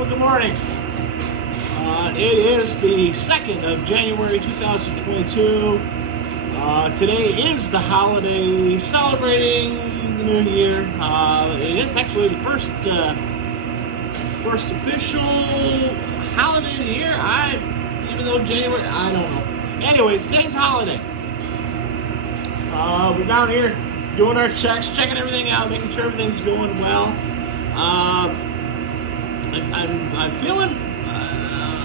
Well, good morning. It is the 2nd of January 2022. Today is the holiday celebrating the new year. It's actually the first official holiday of the year. Even though January, I don't know. Anyways, today's holiday. We're down here doing our checks, checking everything out, making sure everything's going well. I'm feeling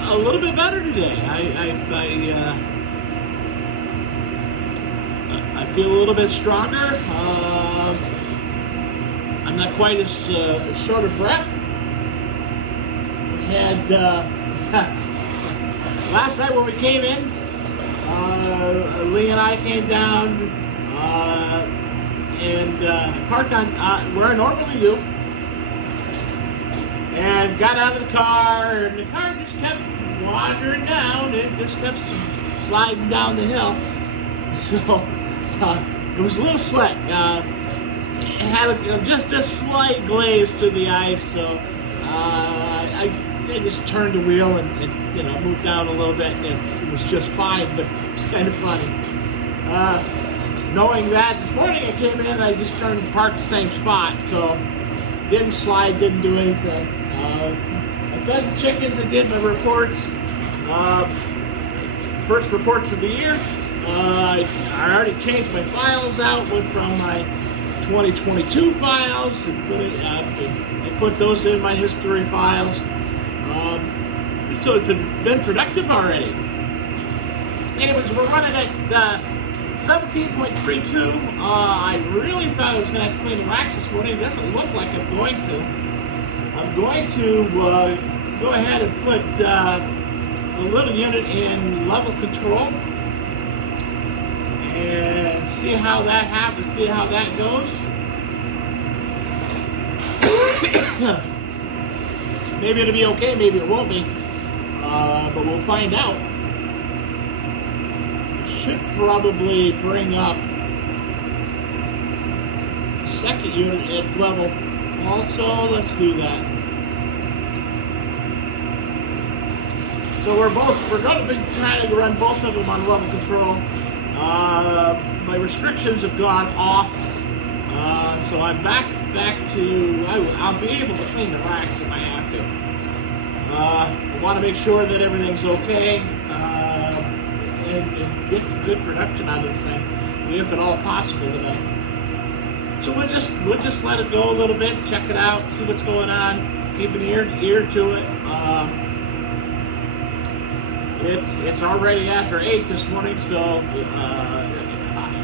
a little bit better today. I feel a little bit stronger. I'm not quite as short of breath. We had last night when we came in, Lee and I came down and parked on where I normally do. And got out of the car, and the car just kept wandering down. It just kept sliding down the hill. So it was a little slick. It had just a slight glaze to the ice. So I just turned the wheel and moved down a little bit, and it was just fine. But it was kind of funny. Knowing that, this morning I came in and I just turned and parked the same spot. So didn't slide, didn't do anything. I fed the chickens and did my reports. First reports of the year. I already changed my files out, went from my 2022 files and put those in my history files. So it's been productive already. Anyways, we're running at 17.32. I really thought I was going to have to clean the racks this morning. It doesn't look like I'm going to. I'm going to go ahead and put the little unit in level control and see how that happens, see how that goes. Maybe it'll be okay, maybe it won't be, but we'll find out. Should probably bring up the second unit at level. Also, let's do that. So we're going to be trying to run both of them on level control. My restrictions have gone off, so I'm back to. I'll be able to clean the racks if I have to. I want to make sure that everything's okay. And get some good production out of this thing, if at all possible today. So we'll just let it go a little bit, check it out, see what's going on, keep an ear to it. It's already after 8 this morning, so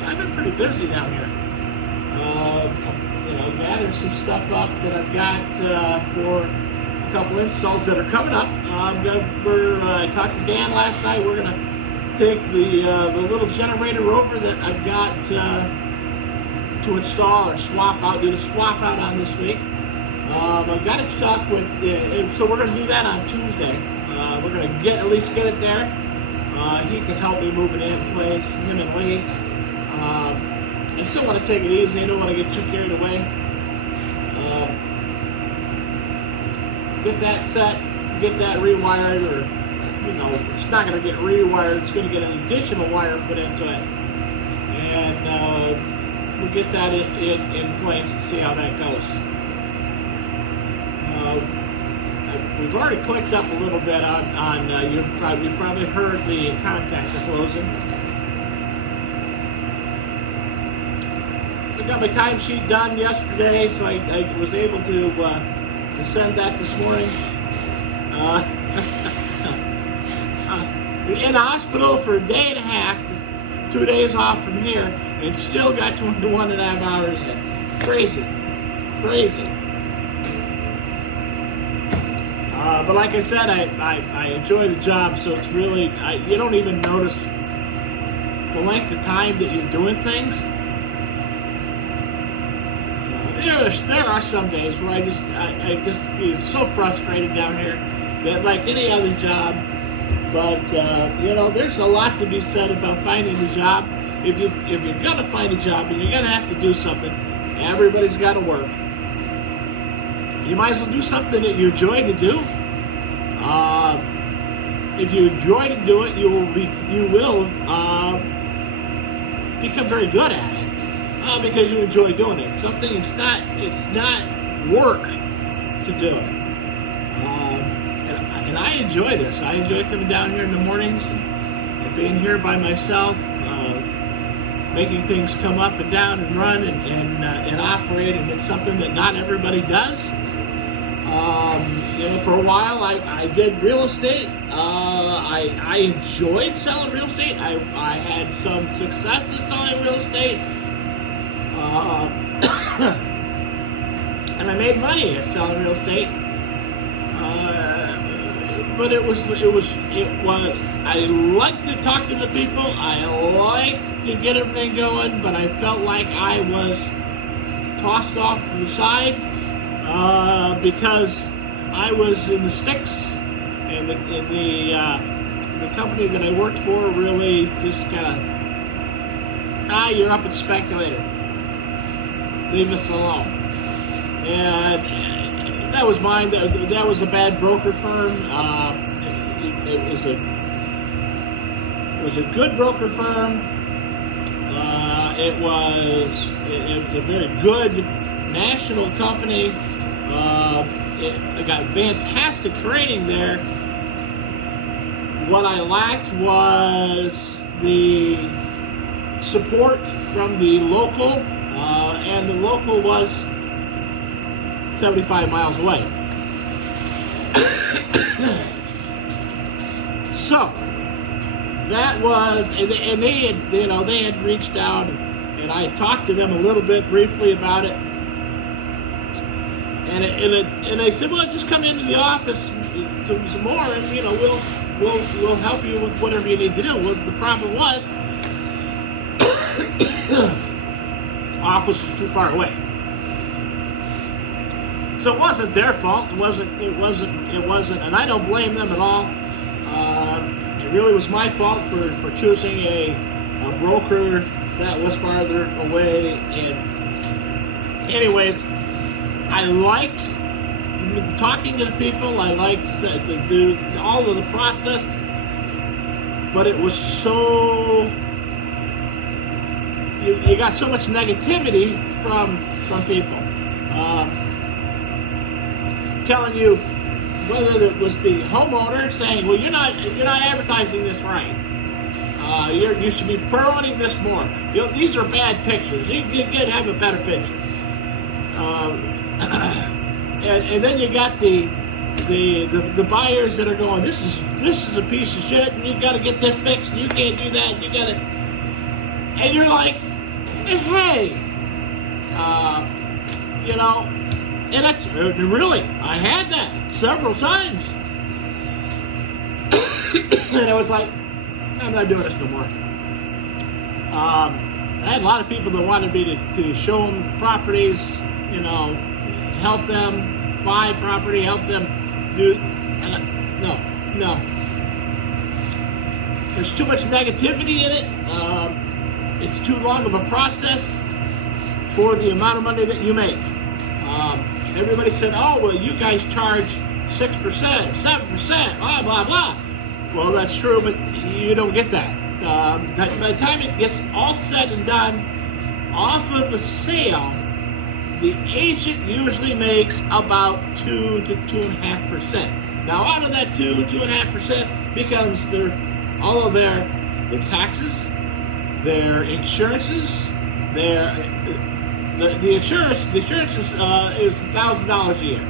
I've been pretty busy down here. Gathered some stuff up that I've got for a couple installs that are coming up. I talked to Dan last night. We're gonna take the little generator over that I've got to install or swap out, do the swap out on this week. I've got to talk with, so we're going to do that on Tuesday. We're going to at least get it there. He can help me move it in place, him and Lee. I still want to take it easy. I don't want to get too carried away. Get that set, get that rewired, or it's not going to get rewired, it's going to get an additional wire put into it. And we'll get that in place and see how that goes. We've already clicked up a little bit on you've probably heard the contactor closing. I got my timesheet done yesterday, so I was able to send that this morning. In the hospital for a day and a half, 2 days off from here, and still got 21.5 hours in. Crazy. But like I said, I enjoy the job, so it's really, you don't even notice the length of time that you're doing things. There are some days where I just get so frustrated down here that, like any other job. But there's a lot to be said about finding a job. If you're gonna find a job and you're gonna have to do something, everybody's got to work. You might as well do something that you enjoy to do. If you enjoy to do it, you will become very good at it because you enjoy doing it. Something it's not work to do it. And I enjoy this. I enjoy coming down here in the mornings and being here by myself, making things come up and down and run and operate. And it's something that not everybody does. For a while I did real estate. I enjoyed selling real estate. I had some success in selling real estate. And I made money at selling real estate. But it was, I liked to talk to the people. I liked to get everything going, but I felt like I was tossed off to the side because I was in the sticks, and the company that I worked for really just kind of, you're up and speculator. Leave us alone. And that was mine. That was a bad broker firm. It was a good broker firm. It was a very good national company. I got fantastic training there. What I lacked was the support from the local, and the local was 75 miles away. So that was, and they had reached out, and I had talked to them a little bit briefly about it, and they said, well, just come into the office to some more, and we'll help you with whatever you need to do. Well, the problem was, office was too far away. So it wasn't their fault. It wasn't, and I don't blame them at all. It really was my fault for choosing a broker that was farther away. And anyways, I liked talking to the people. I liked all of the process, but it was so, you got so much negativity from people. Telling you, whether it was the homeowner saying, well, you're not advertising this right. You should be promoting this more. These are bad pictures. You could have a better picture. And then you got the buyers that are going, this is a piece of shit, and you got to get this fixed, and you can't do that, and you got to, and you're like, hey, and that's really, I had that several times. And I was like, I'm not doing this no more. I had a lot of people that wanted me to show them properties, help them buy property, help them do, no. There's too much negativity in it. It's too long of a process for the amount of money that you make. Everybody said, oh, well, you guys charge 6%, 7%, blah, blah, blah. Well, that's true, but you don't get that. By the time it gets all said and done, off of the sale, the agent usually makes about 2 to 2.5%. Now, out of that 2.5% becomes all of their taxes, their insurances, the insurance is $1,000 a year.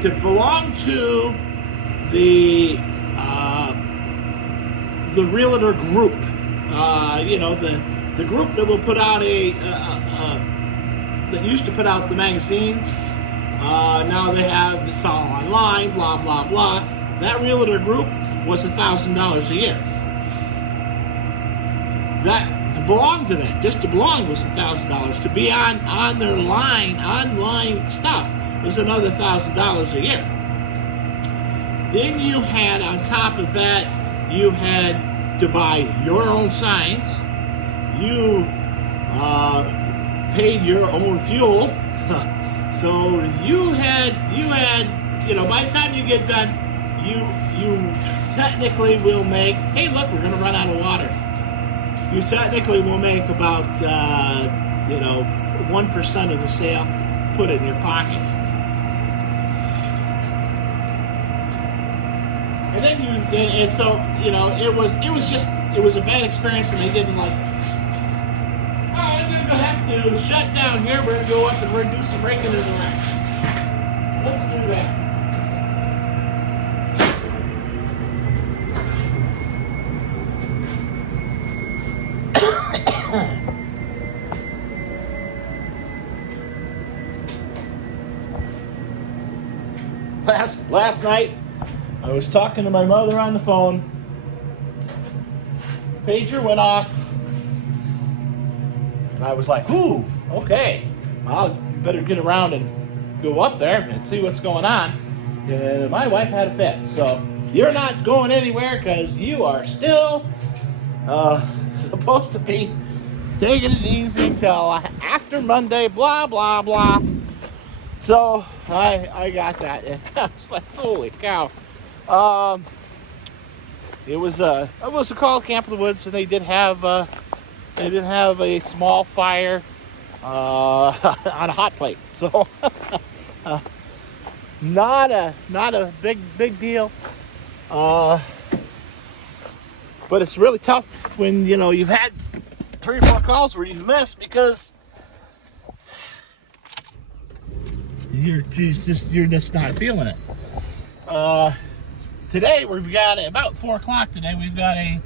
To belong to the realtor group, the group that will put out that used to put out the magazines. Now they have, it's all online, blah blah blah. That realtor group was $1,000 a year. That to belong to that, just to belong, was $1,000. To be on their online stuff was another $1,000 a year. Then you had, on top of that, you had to buy your own signs. You paid your own fuel. So you had by the time you get done, you technically will make. Hey, look, we're gonna run out of water. You technically will make about 1% of the sale. Put it in your pocket. And then it was a bad experience, and they didn't like it. All right, I'm gonna go have to shut down here. We're gonna go up and we're gonna do some raking and erecting. Let's do that. Last night, I was talking to my mother on the phone. Pager went off. And I was like, ooh, okay. I'll better get around and go up there and see what's going on. And my wife had a fit. So you're not going anywhere because you are still supposed to be taking it easy till after Monday, blah, blah, blah. So I got that. And I was like, holy cow. It was called Camp in the Woods, and they did have a small fire on a hot plate. So not a big deal. But it's really tough when you've had 3 or 4 calls where you've missed because you're just not feeling it. Today we've got about 4 o'clock. Today we've got a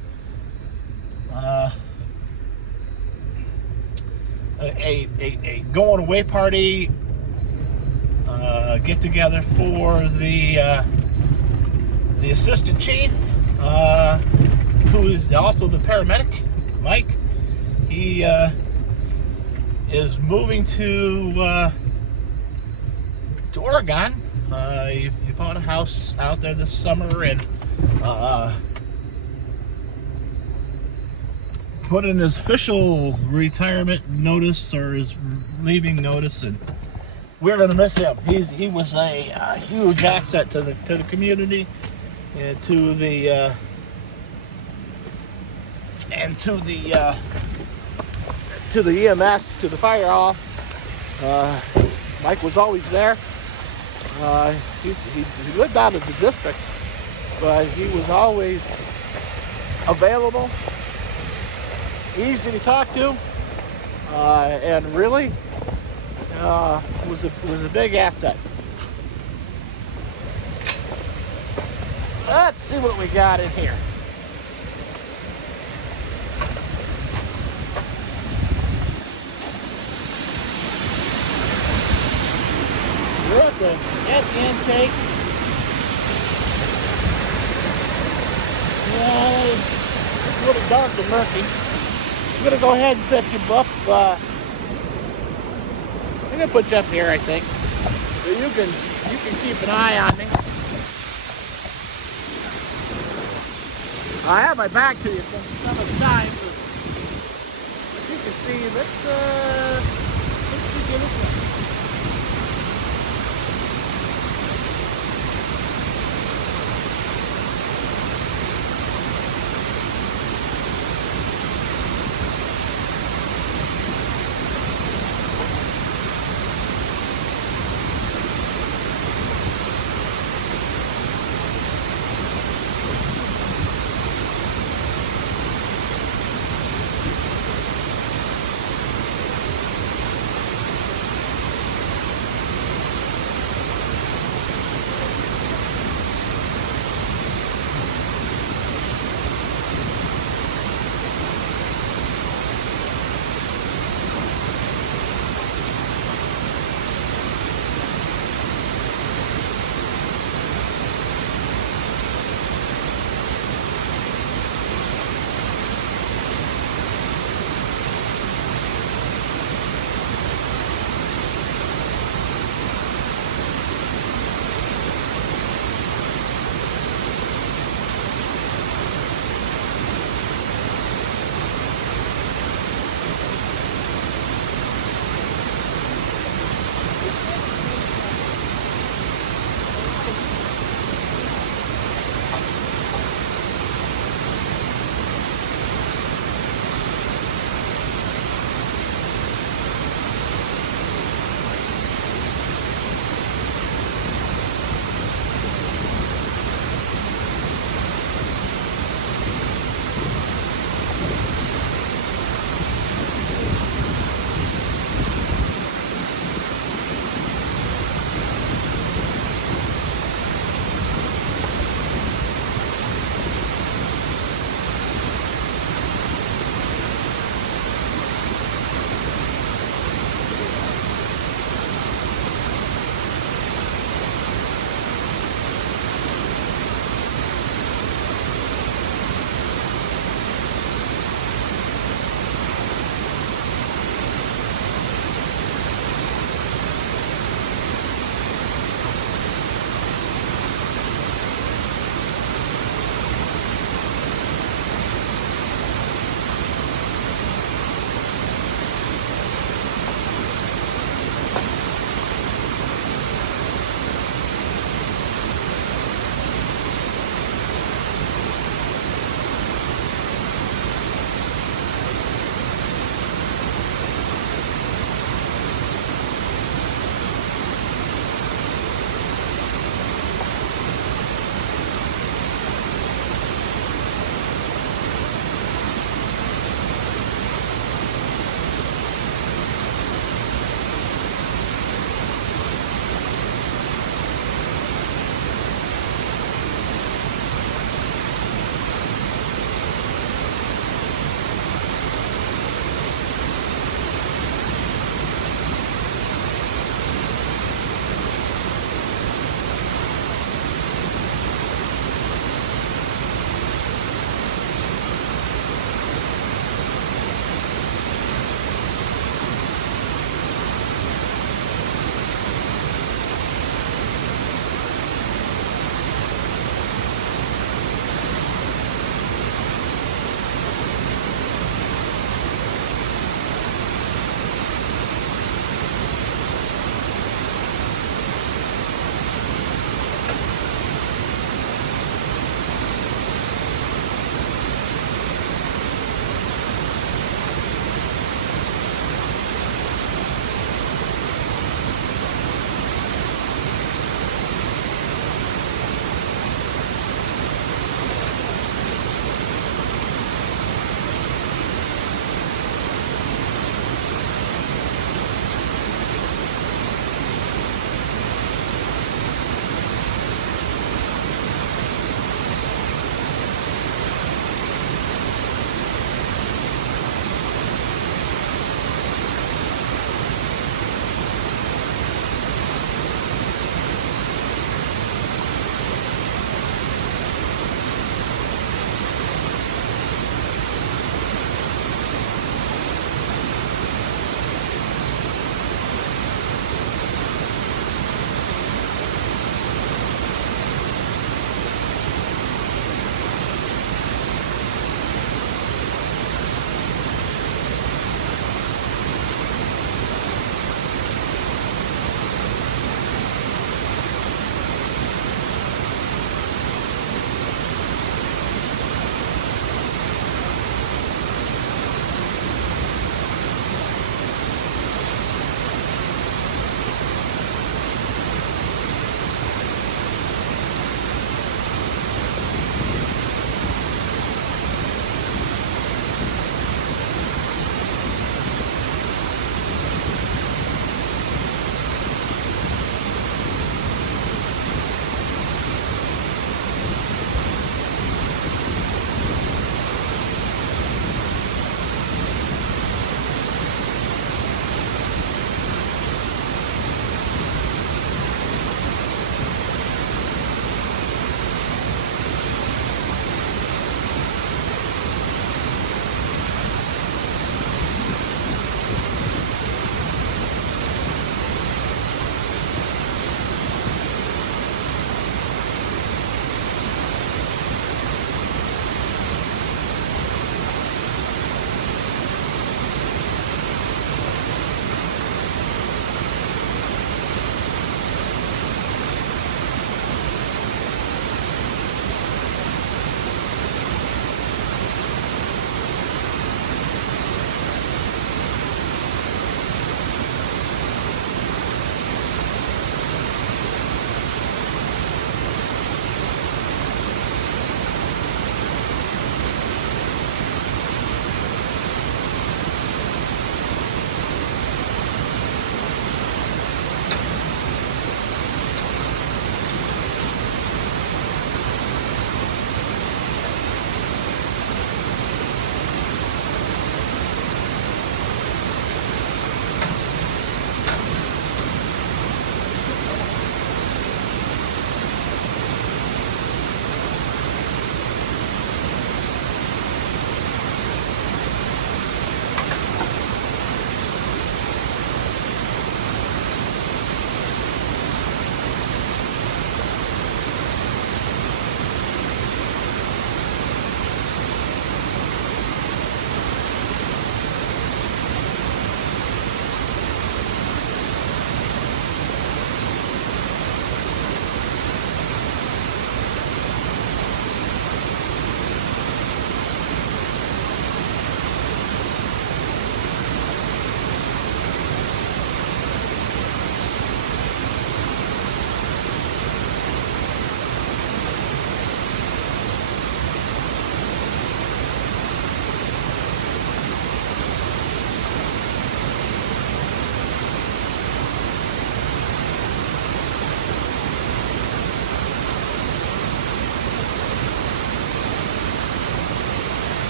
going away party get together for the assistant chief, who is also the paramedic, Mike. He is moving to Oregon. He bought a house out there this summer and put in his official retirement notice or his leaving notice, and we're going to miss him. He was a huge asset to the community and to the EMS, to the fire hall. Mike was always there. He lived out of the district, but he was always available, easy to talk to, and really was a big asset. Let's see what we got in here. We're at the intake. Yeah, it's a little dark and murky. I'm gonna go ahead and set you up. I'm gonna put you up here, I think, so you can keep an eye on me. I have my back to you some of the time, but as you can see, let's begin this one.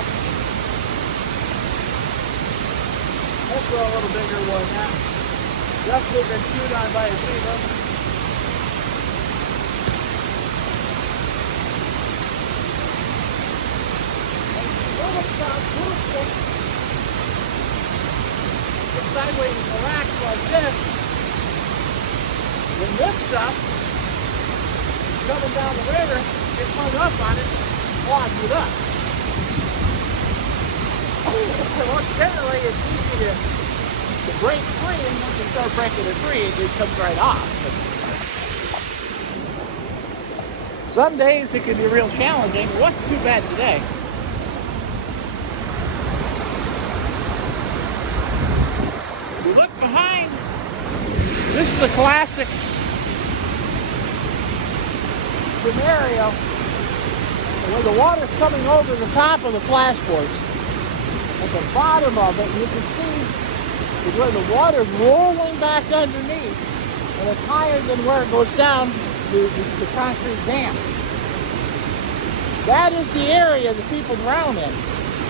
up. Let's throw a little bigger one now. Definitely been chewed on by a beaver. Little stuff, get sideways and relax like this. When this stuff is coming down the river, get hung up on it, clogs it up. Most generally, it's easy to break free, and once you start breaking it free, it comes right off. But some days it can be real challenging. It wasn't too bad today. If you look behind, this is a classic scenario where the water's coming over the top of the flashboards. At the bottom of it, you can see is where the water's rolling back underneath, and it's higher than where it goes down to the concrete dam. That is the area that people drown in.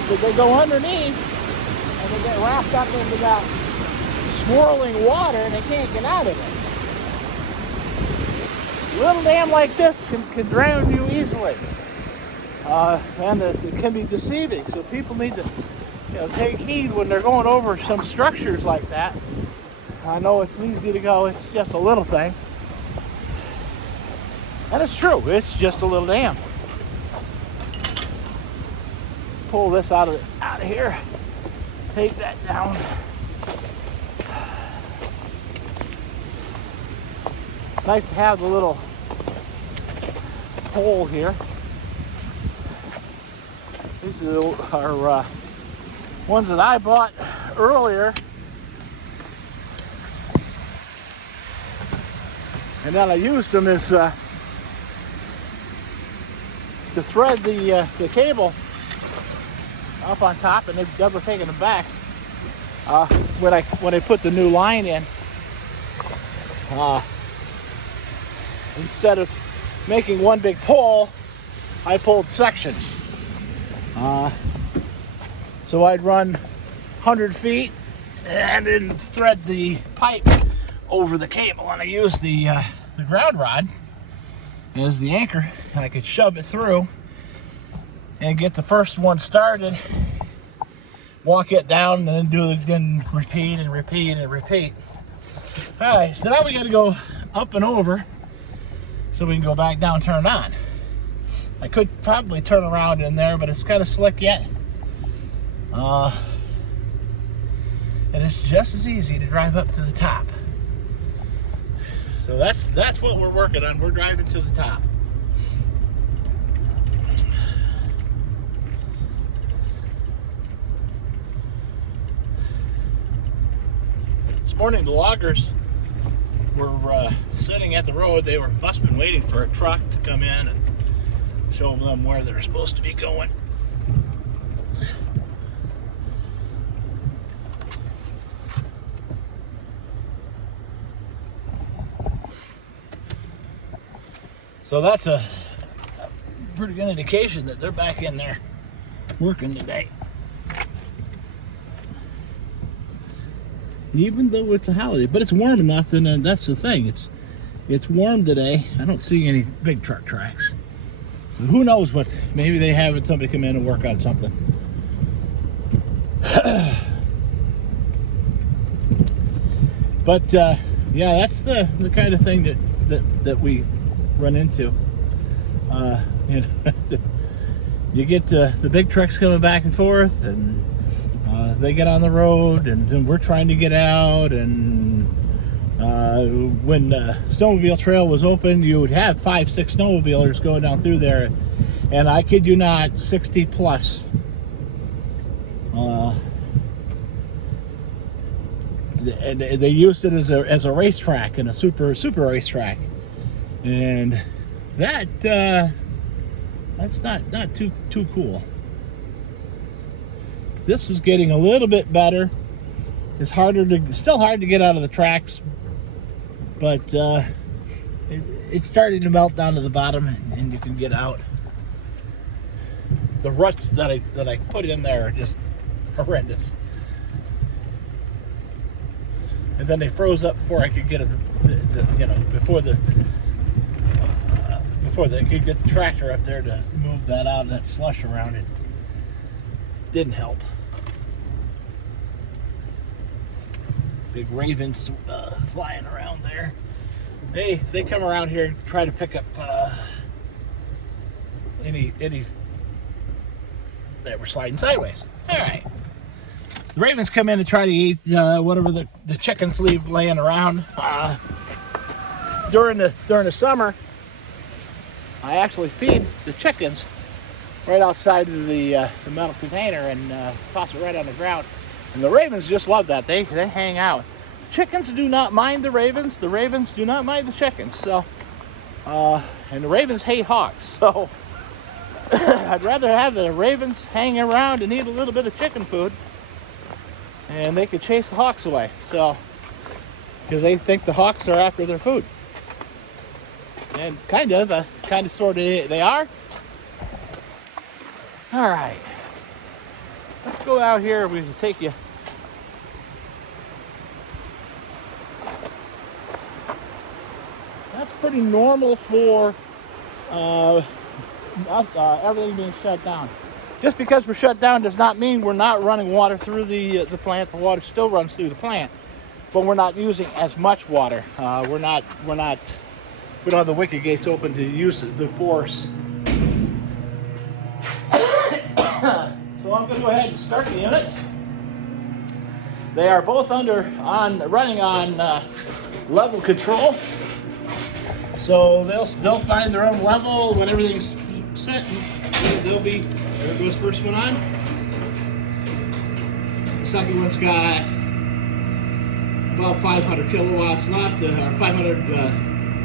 Because they go underneath and they get wrapped up into that swirling water and they can't get out of it. A little dam like this can drown you easily. And it can be deceiving, so people need to take heed when they're going over some structures like that. I know it's easy to go, it's just a little thing. And it's true, it's just a little dam. Pull this out of here. Take that down. Nice to have the little hole here. These are ones that I bought earlier, and then I used them as to thread the cable up on top, and they've never taken them back. When I put the new line in, instead of making one big pole, I pulled sections. So I'd run 100 feet and then thread the pipe over the cable, and I used the ground rod as the anchor, and I could shove it through and get the first one started, walk it down, and then repeat and repeat and repeat. All right, so now we got to go up and over so we can go back down, turn on. I could probably turn around in there, but it's kind of slick yet. And it's just as easy to drive up to the top. So that's what we're working on. We're driving to the top. This morning the loggers were sitting at the road. They must have been waiting for a truck to come in and show them where they're supposed to be going. So that's a pretty good indication that they're back in there working today. Even though it's a holiday, but it's warm enough, and that's the thing. It's warm today. I don't see any big truck tracks. So who knows what? Maybe they have somebody come in and work on something. But yeah, that's the kind of thing that we run into. You know, you get the big trucks coming back and forth, and they get on the road, and then we're trying to get out. And when the snowmobile trail was open, you would have 5-6 snowmobilers going down through there, and I kid you not, 60 plus. And they used it as a racetrack, and a super racetrack, and that's not too cool. This is getting a little bit better. It's still hard to get out of the tracks, but it's starting to melt down to the bottom, and you can get out. the ruts that I put in there are just horrendous. And then they froze up before I could get them, before they could get the tractor up there to move that out of that slush around it. Didn't help. Big ravens flying around there. They come around here and try to pick up any. They were sliding sideways. All right. The ravens come in to try to eat whatever the chickens leave laying around. During the summer, I actually feed the chickens right outside of the metal container and toss it right on the ground. And the ravens just love that. They hang out. Chickens do not mind the ravens. The ravens do not mind the chickens. So, and the ravens hate hawks. So, I'd rather have the ravens hang around and eat a little bit of chicken food, and they could chase the hawks away. So, because they think the hawks are after their food, and kind of, sort of, they are. All right. Let's go out here. We can take you. That's pretty normal for everything being shut down. Just because we're shut down does not mean we're not running water through the plant. The water still runs through the plant, but we're not using as much water. We don't have the wicket gates open to use the force. So I'm going to go ahead and start the units. They are both running on level control, so they'll find their own level when everything's set. They'll be. There goes first one on. The second one's got about 500 kilowatts left, or 500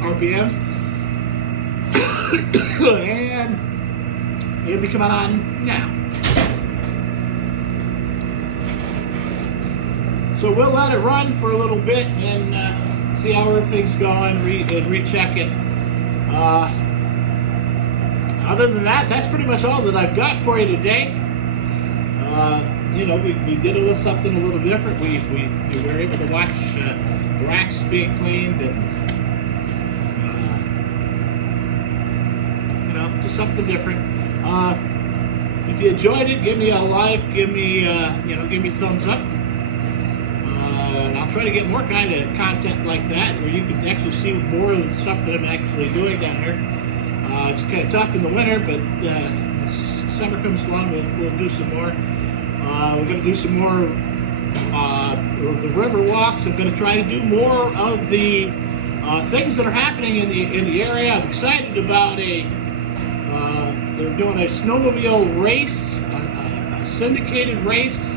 RPMs, and it'll be coming on now. So we'll let it run for a little bit and see how everything's going, and recheck it. Other than that, that's pretty much all that I've got for you today. We did something a little different. We were able to watch the racks being cleaned, and just something different. If you enjoyed it, give me a like, give me a thumbs up. And I'll try to get more kind of content like that, where you can actually see more of the stuff that I'm actually doing down here. It's kind of tough in the winter, but summer comes along, we'll do some more. We're going to do some more of the river walks. I'm going to try to do more of the things that are happening in the area. I'm excited about they're doing a snowmobile race, a syndicated race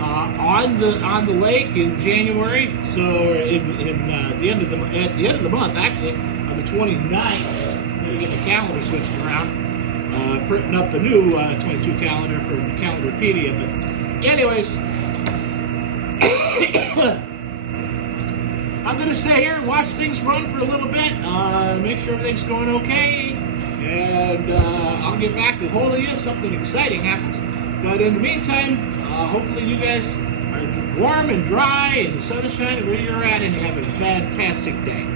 on the lake in January. So at the end of the month, actually, on the 29th, I'm going to get the calendar switched around. Printing up a new 22 calendar from Calendarpedia. But anyways, I'm going to stay here and watch things run for a little bit, make sure everything's going okay, and I'll get back to hold of you if something exciting happens. But in the meantime, hopefully you guys are warm and dry and the sun is shining where you're at, and you have a fantastic day.